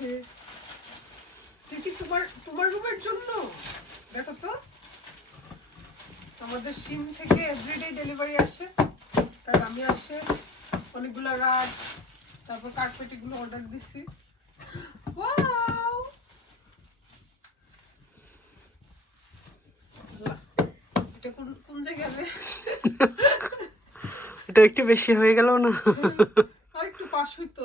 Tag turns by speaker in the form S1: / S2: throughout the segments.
S1: আসছে দিদি তোমার তোমার রুমের জন্য। দেখো তো। আমাদের সিম থেকে এভরিডে ডেলিভারি আসে। তার আমি আসে অনেকগুলো রাত তারপর কার্পেট এগুলো অর্ডার দিছি! এটা কোন কোন জায়গায়
S2: এটা একটু বেশি হয়ে গেল না?
S1: আর একটু পাশ হইতো।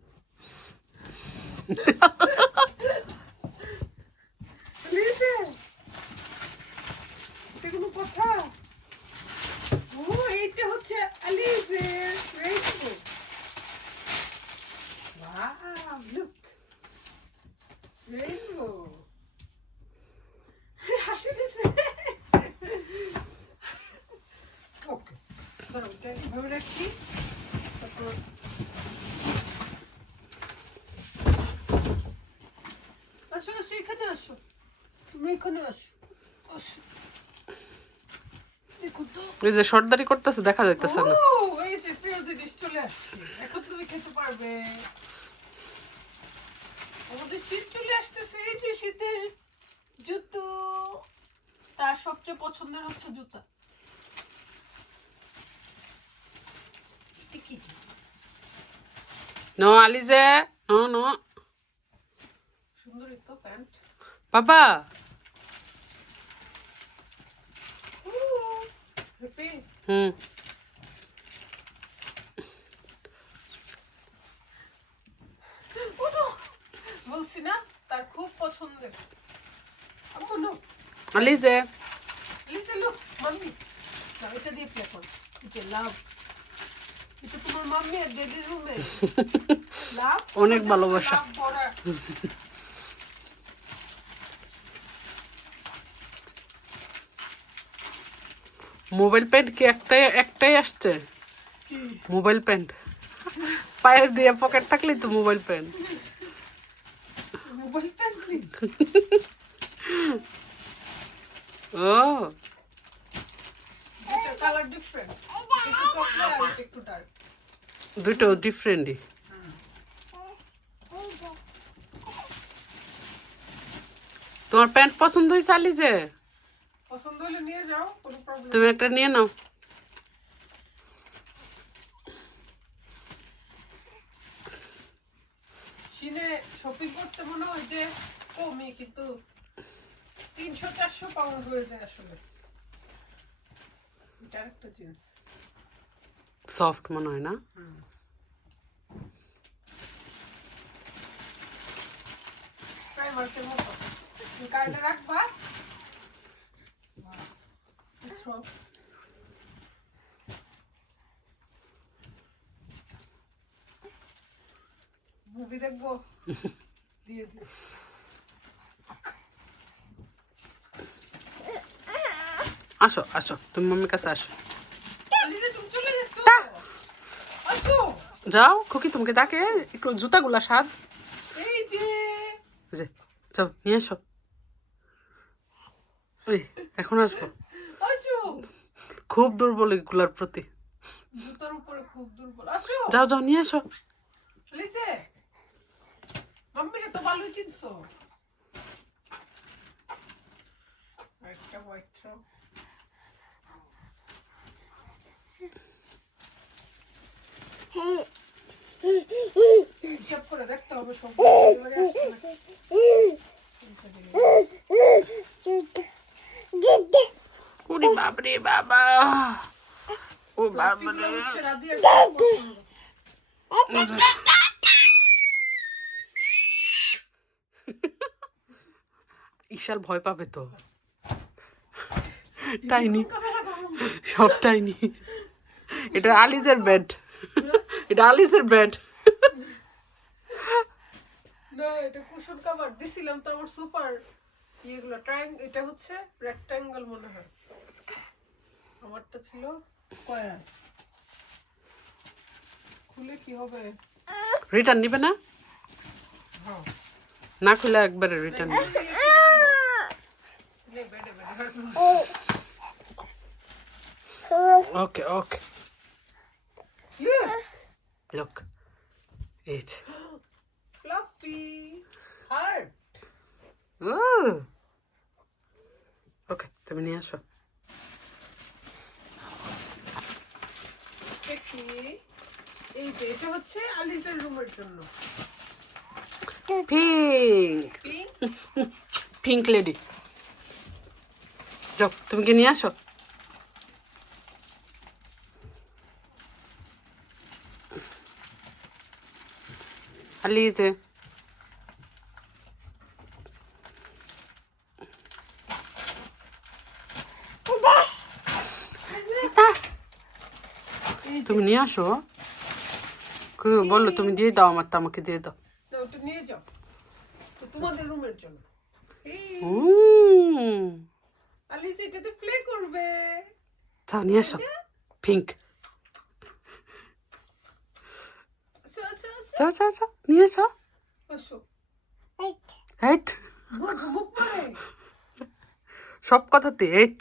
S1: লিজে এটা কোনো কথা ও এইটা হচ্ছে আলিজের রেইনবো ওয়াও লুক রেইনবো হাসি দিছে ওকে দাঁড়াও এটা এভাবে রাখি তারপর আসো আসো এখানে আসো তুমি এখানে আসো আসো দেখো তো
S2: এই যে সর্দারি করতেছে দেখা যাইতেছে না।
S1: এই যে প্রিয় জিনিস চলে আসছে। এখন তুমি খেতে পারবে। আমাদের শীত চলে আসতেছে এই যে শীতের জুতো। তার সবচেয়ে পছন্দের হচ্ছে জুতা?
S2: নো আলিজে। No no.
S1: সুন্দরই তো প্যান্ট।
S2: বাবা
S1: ও, হ্যাপি
S2: হুম
S1: ওঠো। বলছি না তার খুব পছন্দের। আম্মু নো।
S2: আলিজে
S1: লিসে লুক মাম্মি। না এটা দিয়ে প্লে কর। যে লাভ এটা তোমার মাম্মি আর ড্যাডির রুমে লাভ
S2: অনেক ভালোবাসা।
S1: লাভ ভরা।
S2: মোবাইল প্যান্ট কি একটাই একটাই আসছে? Mobile pant. পায়ের দিয়ে পকেট থাকলেই তো মোবাইল প্যান্ট? ও। দুটো ডিফারেন্টই তোমার প্যান্ট পছন্দ হয়েছে আলিজে
S1: পছন্দ হলে নিয়ে যাও কোনো প্রবলেম
S2: তুমি একটা নিয়ে নাও।
S1: চীনে শপিং করতে মনে হয় যে কমই কিন্তু তিনশো চারশো পাউন্ড হয়ে যায় আসলে। এটা একটা জিন্স।
S2: সফট মনে হয় না?
S1: প্রাইমার্কের মতো। কার্ডে রাখবা। সব মুভি দেখব দিয়ে দিও
S2: আসো আসো তুমি মাম্মির কাছে আসো। যাও খুকি তোমাকে ডাকে একটু জুতাগুলা স্বাদ
S1: যে।
S2: যাও নিয়ে আসো। এখন আসব।
S1: আসো
S2: খুব দুর্বল এগুলার প্রতি।
S1: জুতার উপরে খুব দুর্বল। আসো।
S2: যাও যাও নিয়ে আসো।
S1: লিজে। মাম্মিরে তো ভালোই চিনছো। একটা হোয়াইট দেখতে হবে সব। আসছে।
S2: ওরে বাবরে বাবা ও বাবা
S1: তিনটা
S2: রে
S1: হচ্ছে রাধিয়ার খুব পছন্দ।
S2: ইশাল ভয় পাবে তো? টাইনি। সব টাইনি এটা আলিজের বেড এটা আলিজের বেড
S1: না এটা কুশন কভার দিছিলাম তো আমার সোফার ইয়েগুলো। ট্রায়াং এটা হচ্ছে রেক্ট্যাঙ্গেল মনে হয়। আমারটা ছিল স্কয়ার খুলে কি হবে?
S2: রিটার্ন নিবে না?
S1: হ্যাঁ।
S2: না খুলে একবারে রিটার্ন ওকে ওকে লুক এই
S1: ফ্লাফি হার্ট
S2: ওকে তুমি নিয়ে আসো।
S1: দেখি এই যে এটা হচ্ছে আলিজের রুমের জন্য।
S2: পিঙ্ক
S1: পিঙ্ক
S2: পিঙ্ক লেডি যাও তুমি কি নিয়ে আসো? Alize. তুমি নিয়ে আসো। বলল তুমি দিয়ে দাও আমারটা আমাকে দিয়ে দাও।
S1: নিয়ে যাও। তো তোমাদের রুমের জন্য। এই এটাতে প্লে করবে।
S2: নিয়ে আসো। পিঙ্ক নিয়ে আসো। এইট সব কথাতে এইট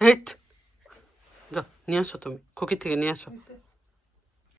S2: এইট যাও নিয়ে আসো তুমি। খুকি থেকে নিয়ে আসো।